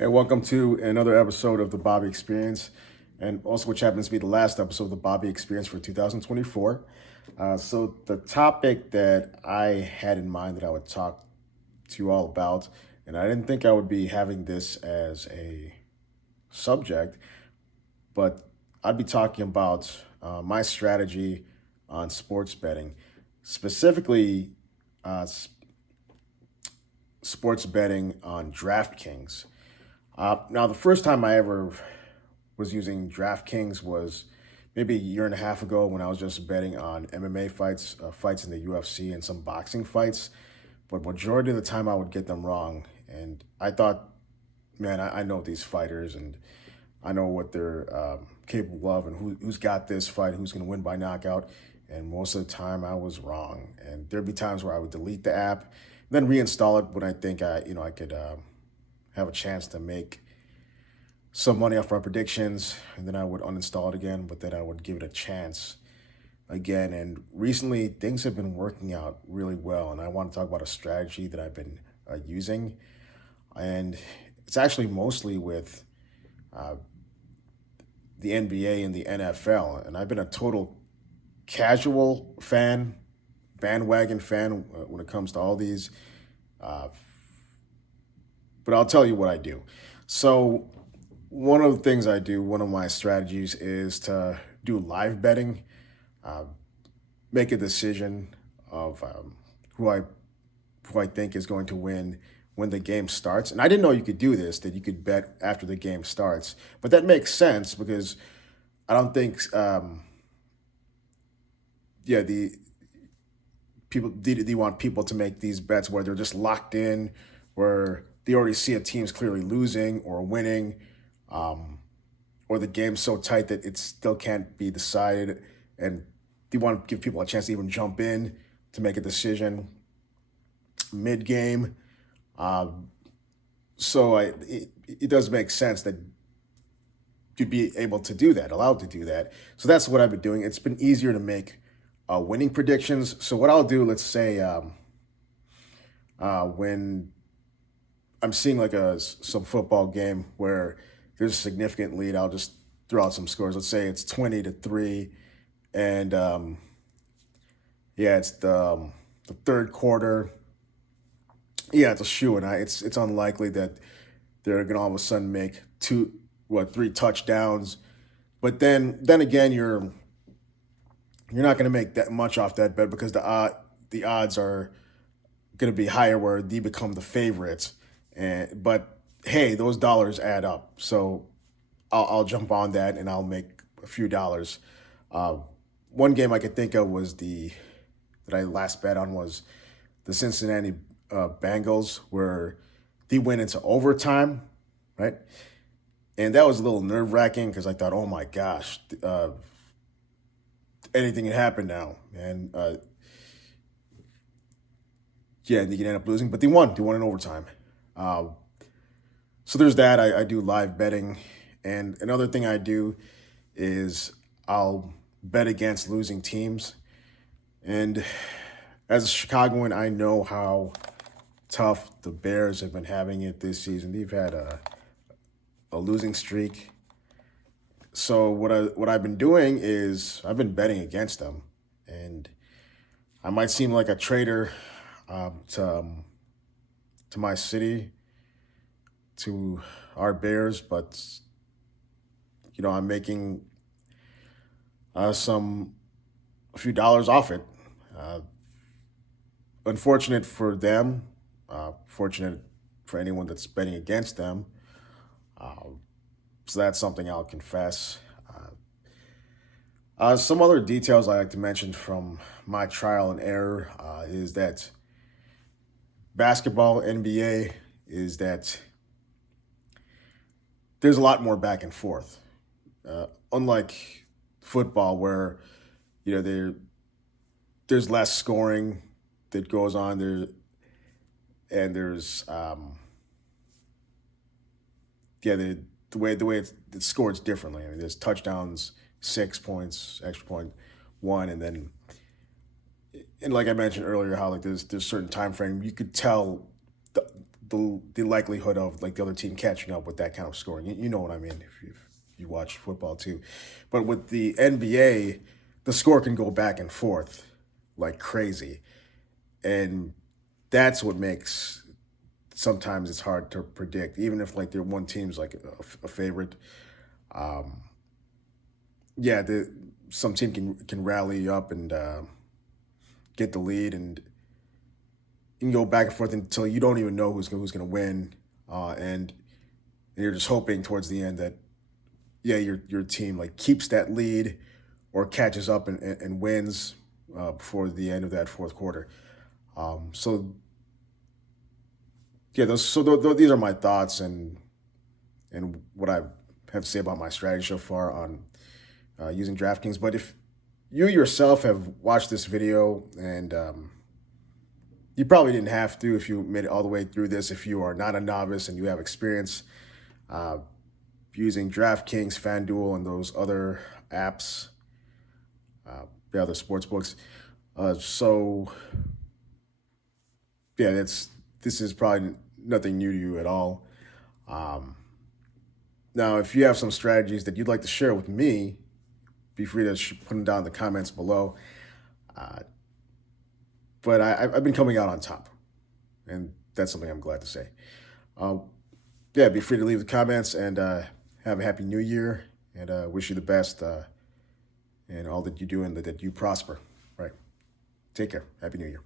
And welcome to another episode of the Bobby Experience, and also which happens to be the last episode of the Bobby Experience for 2024. So the topic that I had in mind that I would talk to you all about, and I didn't think I would be having this as a subject, but I'd be talking about my strategy on sports betting, specifically uh, s- sports betting on DraftKings. Now, the first time I ever was using DraftKings was maybe a year and a half ago when I was just betting on MMA fights, fights in the UFC, and some boxing fights. But majority of the time, I would get them wrong, and I thought, man, I know these fighters, and I know what they're capable of, and who's got this fight, who's going to win by knockout. And most of the time, I was wrong, and there'd be times where I would delete the app, then reinstall it when I think I could have a chance to make some money off my predictions, and then I would uninstall it again, but then I would give it a chance again. And recently, things have been working out really well, and I want to talk about a strategy that I've been using, and it's actually mostly with uh, the NBA and the NFL, and I've been a total casual fan, bandwagon fan when it comes to all these. Uh, but I'll tell you what I do. So one of the things I do, one of my strategies is to do live betting, uh, make a decision of who I who I think is going to win when the game starts. And I didn't know you could do this, that you could bet after the game starts. But that makes sense because I don't think, the people, do you want people to make these bets where they're just locked in, where they already see a team's clearly losing or winning, um, or the game's so tight that it still can't be decided, and you want to give people a chance to even jump in to make a decision mid game. So it does make sense that you'd be able to do that, allowed to do that. So that's what I've been doing. It's been easier to make winning predictions. So what I'll do, let's say when I'm seeing like some football game where there's a significant lead, I'll just throw out some scores. Let's say it's 20-3, and it's the third quarter. Yeah, it's a shoe, and it's unlikely that they're gonna all of a sudden make three touchdowns. But then again, you're not gonna make that much off that bet because the odds are gonna be higher where they become the favorites. But hey, those dollars add up, so I'll jump on that and I'll make a few dollars. Uh, One game I could think of was the that I last bet on was the Cincinnati Bengals, where they went into overtime, right? And that was a little nerve wracking because I thought, oh my gosh, anything can happen now, and they can end up losing, but they won. They won in overtime. Uh, so there's that. I do live betting, and another thing I do is I'll bet against losing teams. And as a Chicagoan, I know how tough the Bears have been having it this season. They've had a losing streak. So what I've been doing is I've been betting against them, and I might seem like a traitor to my city, to our Bears, but I'm making a few dollars off it. Uh, Unfortunate for them, fortunate for anyone that's betting against them. Uh, so that's something I'll confess. Some other details I like to mention from my trial and error is that basketball, NBA, is that there's a lot more back and forth. Unlike football, where there's less scoring that goes on there, and there's the way it's scored differently. I mean, there's touchdowns, 6 points, extra point, one, and like I mentioned earlier, how like there's certain time frame you could tell the likelihood of like the other team catching up with that kind of scoring. You know what I mean if you watch football too. But with the NBA, the score can go back and forth like crazy. And that's what makes sometimes it's hard to predict, even if like one team's like a favorite. Um, yeah, some team can rally up and get the lead, and you can go back and forth until you don't even know who's going to win, and you're just hoping towards the end that yeah your team like keeps that lead or catches up and wins before the end of that fourth quarter. So yeah, these are my thoughts and what I have to say about my strategy so far on using DraftKings. But if you yourself have watched this video and you probably didn't have to if you made it all the way through this, if you are not a novice and you have experience uh, using DraftKings, FanDuel, and those other apps, the other sports books. So yeah, this is probably nothing new to you at all. Um, Now, if you have some strategies that you'd like to share with me, be free to put them down in the comments below. Uh, but I've been coming out on top, and that's something I'm glad to say. Uh, yeah, be free to leave the comments and have a happy new year, and wish you the best in all that you do and that you prosper. Right. Take care. Happy New Year.